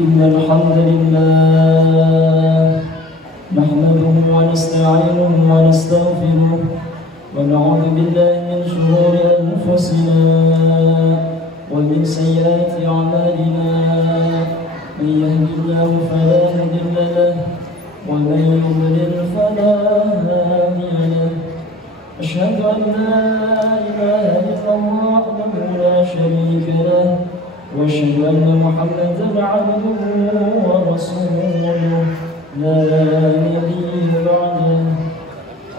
إن الحمد لله نحمده ونستعينه ونستغفره ونعوذ بالله من شرور أنفسنا ومن سيئات أعمالنا من يهد الله فلا مضل له ومن يضلل فلا هادي له أشهد أن لا إله إلا الله وحده لا شريك له وأشهد أن محمدا عبده ورسوله لا نبي بعده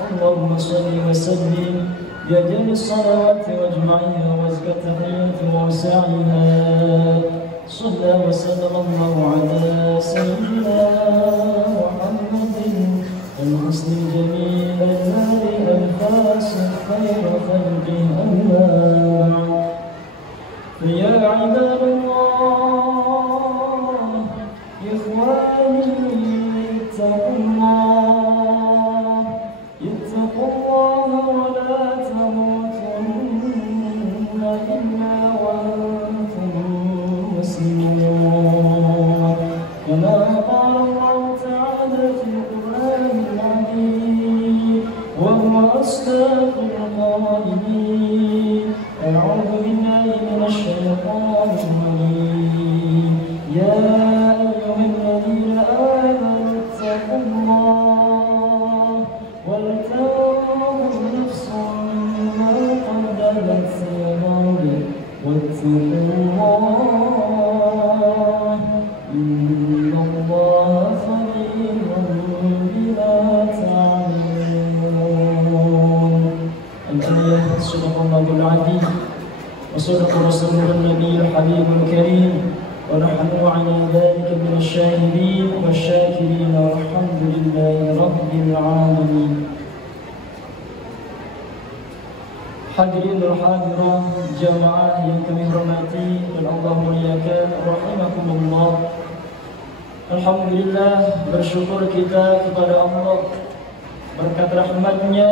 اللهم صل وسلم بأجل الصلوات واجمعها وازكى التحيات ووسعها صلى وسلم الله على سيدنا محمد المحسن الجميل الذي أنفاس خير خلقه أما بعد فيا عباد الله إخواني اتقوا الله ولا تموتن إلا وأنتم مسلمون كما قال الله تعالى في القرآن العظيم وهو أصدق القائلين أعوذ بالله من الشيطان الرجيم يا أيها الذين آمنوا اتقوا الله ولتنظر نفس ما قدمت لغد واتقوا الله إن الله خبير بما تعملون. الآية صدق الله العظيم وصدق رسوله النبي الحبيب الكريم ونحن على ذلك من الشاهدين والشاكرين والحمد لله رب العالمين. Hadirin dan hadirat jamaah yang kami hormati dan Allah muliakan rahimakumullah. Alhamdulillah, bersyukur kita kepada Allah, berkat rahmatnya,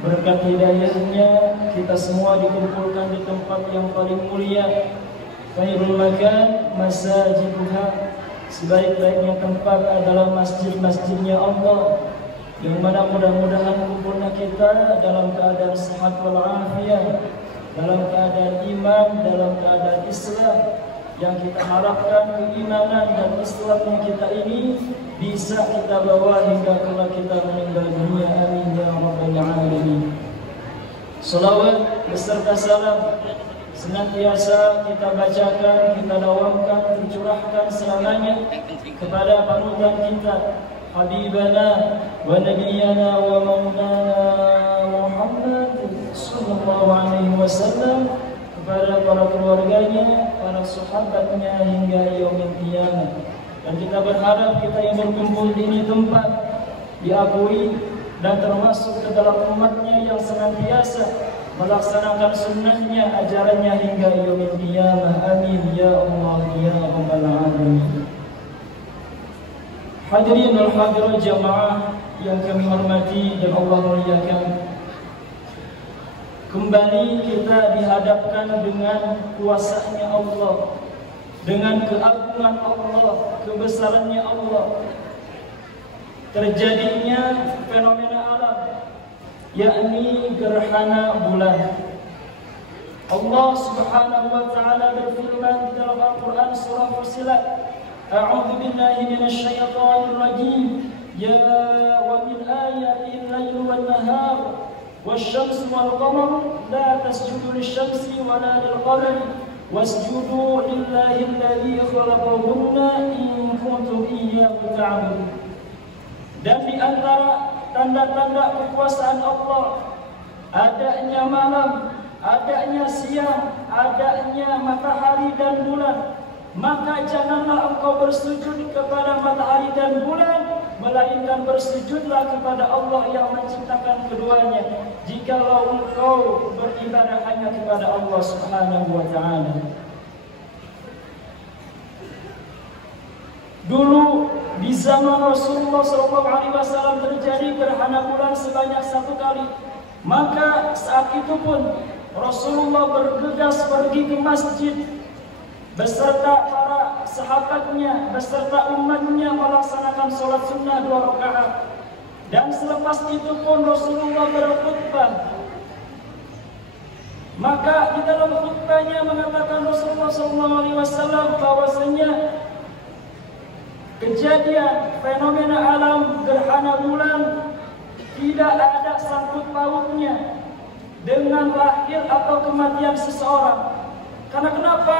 berkat hidayahnya, kita semua dikumpulkan di tempat yang paling mulia. Khairul makan masajiduha, sebaik-baiknya tempat adalah masjid-masjidnya Allah, yang mana mudah-mudahan kumpulnya kita dalam keadaan sehat walafiat, dalam keadaan iman, dalam keadaan Islam. Yang kita harapkan keimanan dan Islamnya kita ini bisa kita bawa hingga kalau kita meninggal dunia. Amin ya rabbal alamin. Salawat beserta salam senantiasa kita bacakan, kita dawamkan, tercurahkan selamanya kepada panutan kita, Habibana wa Nabiyana wa Maulana Muhammad sallallahu alaihi wasallam, kepada para keluarganya, para sahabatnya hingga yaumil qiyamah. Dan kita berharap kita yang berkumpul di ini tempat diakui dan termasuk ke dalam umatnya yang senantiasa melaksanakan sunnahnya, ajarannya hingga yaumil qiyamah. Amin ya Allah ya rabbal alamin. Hadirin dan hadirat jamaah yang kami hormati dan Allah muliakan, kembali kita dihadapkan dengan kuasanya Allah, dengan keagungan Allah, kebesarannya Allah. Terjadinya fenomena alam, yakni gerhana bulan. Allah Subhanahu wa taala berfirman di dalam Al-Qur'an surah Fussilat, A'udzu billahi minasyaitonir rajim. Ya wa min ayatihi al-lailu wan-nahar wasyamsu wal-qamaru la tasjudu lisyamsi wa la lil-qamari wasjudu lillahi alladzi khalaqahunna in kuntum iyyahu ta'budun. Dan di antara tanda-tanda kekuasaan Allah adanya malam, adanya siang, adanya matahari dan bulan. Maka janganlah engkau bersujud kepada matahari dan bulan, melainkan bersujudlah kepada Allah yang menciptakan keduanya, jikalau engkau beribadah hanya kepada Allah Subhanahu wa ta'ala. Dulu di zaman Rasulullah SAW terjadi gerhana bulan sebanyak 1 kali. Maka saat itu pun Rasulullah bergegas pergi ke masjid beserta para sahabatnya beserta umatnya melaksanakan sholat sunnah 2 rakaat. Dan selepas itu pun Rasulullah berkhutbah. Maka di dalam khutbahnya mengatakan Rasulullah SAW bahwasanya kejadian fenomena alam gerhana bulan tidak ada sangkut pautnya dengan lahir atau kematian seseorang. Karena kenapa?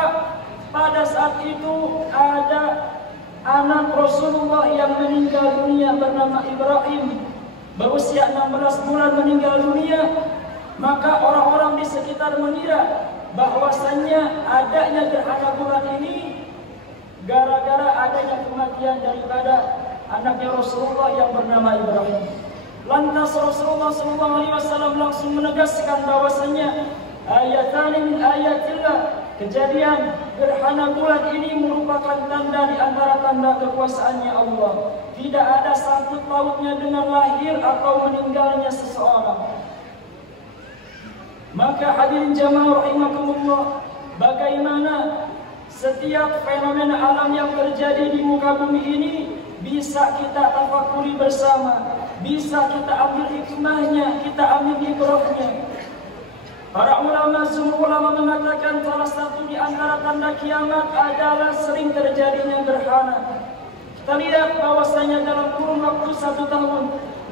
Pada saat itu ada anak Rasulullah yang meninggal dunia bernama Ibrahim, berusia 16 bulan meninggal dunia. Maka orang-orang di sekitar mengira bahwasannya adanya gerhana bulan ini gara-gara adanya kematian daripada anaknya Rasulullah yang bernama Ibrahim. Lantas Rasulullah SAW langsung menegaskan bahwasanya ayatan min ayatillah, kejadian gerhana bulan ini merupakan tanda di antara tanda kekuasaannya Allah. Tidak ada sangkut pautnya dengan lahir atau meninggalnya seseorang. Maka hadirin jamaah rahimakumullah, bagaimana setiap fenomena alam yang terjadi di muka bumi ini bisa kita tafakuri bersama, bisa kita ambil hikmahnya, kita ambil ibrahnya. Para ulama, semua ulama mengatakan salah satu di antara tanda kiamat adalah sering terjadinya gerhana. Kita lihat bahwasanya dalam kurun waktu 1 tahun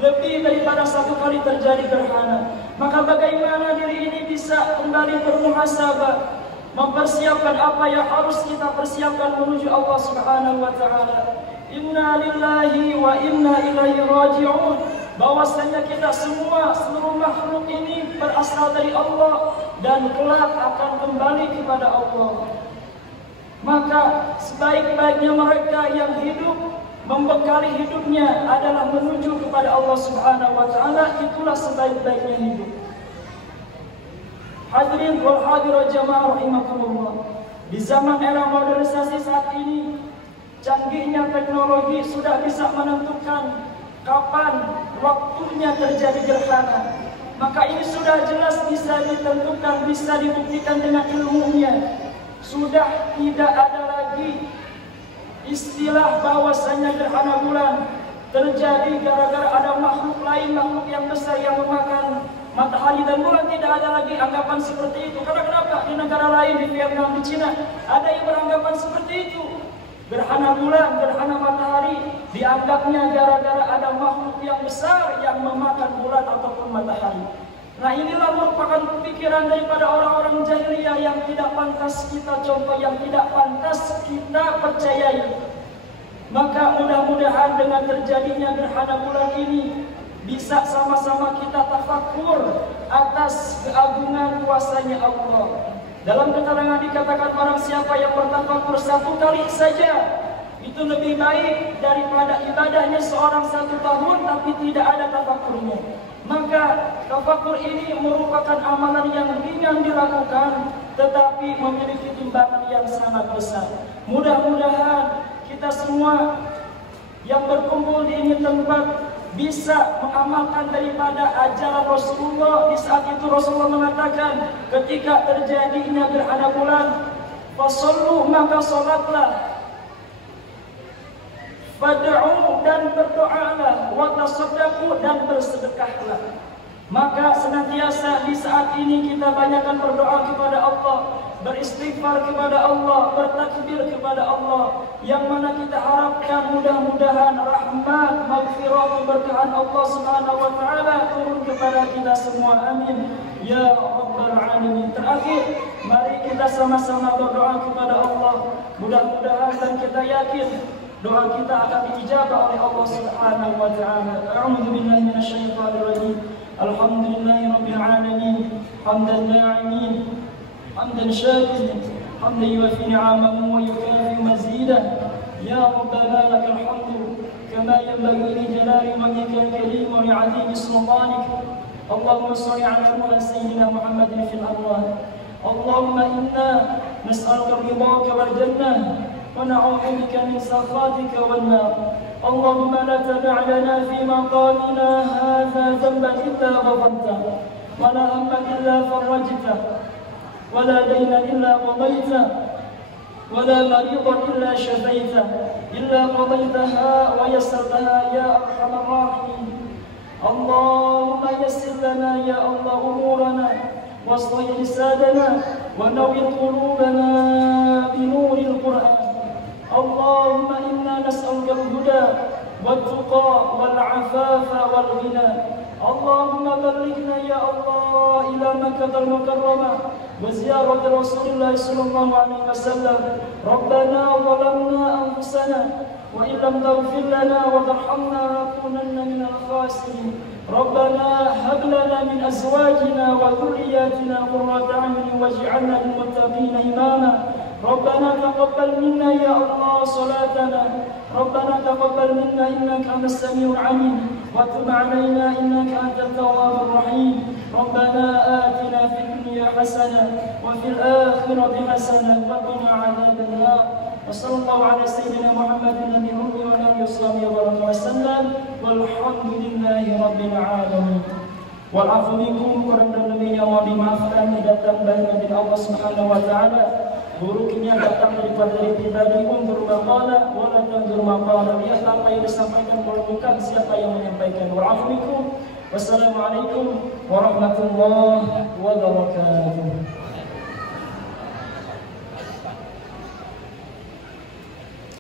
lebih daripada 1 kali terjadi gerhana. Maka bagaimana diri ini bisa kembali bermuhasabah, mempersiapkan apa yang harus kita persiapkan menuju Allah Subhanahu wa taala. Inna lillahi wa inna ilaihi raji'un. Bahwasanya kita semua, seluruh makhluk ini berasal dari Allah dan kelak akan kembali kepada Allah. Maka sebaik-baiknya mereka yang hidup, membekali hidupnya adalah menuju kepada Allah Subhanahu wa taala. Itulah sebaik-baiknya hidup. Hadirin wal hadirat jamaah rahimakumullah. Di zaman era modernisasi saat ini, canggihnya teknologi sudah bisa menentukan kapan waktunya terjadi gerhana. Maka ini sudah jelas bisa ditentukan, bisa dibuktikan dengan ilmunya. Sudah tidak ada lagi istilah bahwasanya gerhana bulan terjadi gara-gara ada makhluk lain, makhluk yang besar yang memakan matahari dan bulan. Tidak ada lagi anggapan seperti itu. Karena kenapa? Di negara lain, di Vietnam, di Cina, ada yang beranggapan seperti itu. Gerhana bulan, gerhana matahari dianggapnya gara-gara ada makhluk yang besar yang memakan bulan ataupun matahari. Nah, inilah merupakan pikiran daripada orang-orang jahiliyah yang tidak pantas kita contoh, yang tidak pantas kita percayai. Maka mudah-mudahan dengan terjadinya gerhana bulan ini bisa sama-sama kita tafakur atas keagungan kuasanya Allah. Dalam keterangan dikatakan barang siapa yang bertafakur 1 kali saja, itu lebih baik daripada ibadahnya seorang 1 tahun tapi tidak ada tafakurnya. Maka tafakur ini merupakan amalan yang ringan dilakukan tetapi memiliki timbangan yang sangat besar. Mudah-mudahan kita semua yang berkumpul di ini tempat bisa mengamalkan daripada ajaran Rasulullah. Di saat itu Rasulullah mengatakan ketika terjadinya gerhana bulan, fasallu, maka salatlah, fad'u, dan berdoalah, wa tasaddaqu, dan bersedekahlah. Maka senantiasa di saat ini kita banyakkan berdoa kepada Allah, beristighfar kepada Allah, bertakbir kepada Allah, yang mana kita harapkan mudah-mudahan rahmat, maghfirah, keberkahan Allah Subhanahu wa taala turun kepada kita semua. Amin ya rabbal alamin. Terakhir, mari kita sama-sama berdoa kepada Allah. Mudah-mudahan dan kita yakin doa kita akan diijabah oleh Allah Subhanahu wa taala. A'udzu billahi minasyaitonir rajim. Alhamdulillahirabbil alamin. Hamdan na'imin, hamdan syakirin, hamdan yuwaffi ni'amahu wa yukafi mazidah. Ya Rabbana lakal hamdu kama yanbaghi li jalali wajhikal karim wa li 'azimi sultanik. Allahumma shalli 'ala sayyidina Muhammadin fil arwah. Allahumma inna nas'aluka ridhaka wal jannah wa na'udzu bika min sakhatika wan nar. اللهم لا تدع لنا في مقامنا هذا ذنبا إلا غفرته ولا هما إلا فرجته ولا دينا إلا قضيته ولا مريضا إلا شفيته إلا قضيتها ويسرتها يا أرحم الراحمين. اللهم يسر لنا يا الله أمورنا واصلح لساننا ونور قلوبنا بنور القرآن. اللهم إنا نسألك الهدى والتقى والعفاف والغنى. اللهم بلغنا يا الله إلى مكة المكرمة وزيارة رسول الله صلى الله عليه وسلم. ربنا ظلمنا أنفسنا وإن لم تغفر لنا وترحمنا لنكونن من الخاسرين. ربنا هب لنا من أزواجنا وذرياتنا قرة أعين واجعلنا للمتقين إماما. ربنا تقبل منا يا الله صلاتنا. ربنا تقبل منا إنك أنت السميع العليم وتب علينا إنك أنت التواب الرحيم. ربنا آتنا في الدنيا حسنة وفي الآخرة حسنة وقنا عذاب النار. وصلى الله على سيدنا محمد النبي الأمي وعلى آله وصحبه وسلم والحمد لله رب العالمين. Walafu minkum, kurang dan lebihnya mohon dimaafkan. Datang dari Allah Subhanahu wa taala. Buruknya datang daripada diri pribadi. Undur maqala wala tandur maqala. Lihat apa yang disampaikan, bukan siapa yang menyampaikan. Walafu minkum. Wassalamualaikum warahmatullahi wabarakatuh.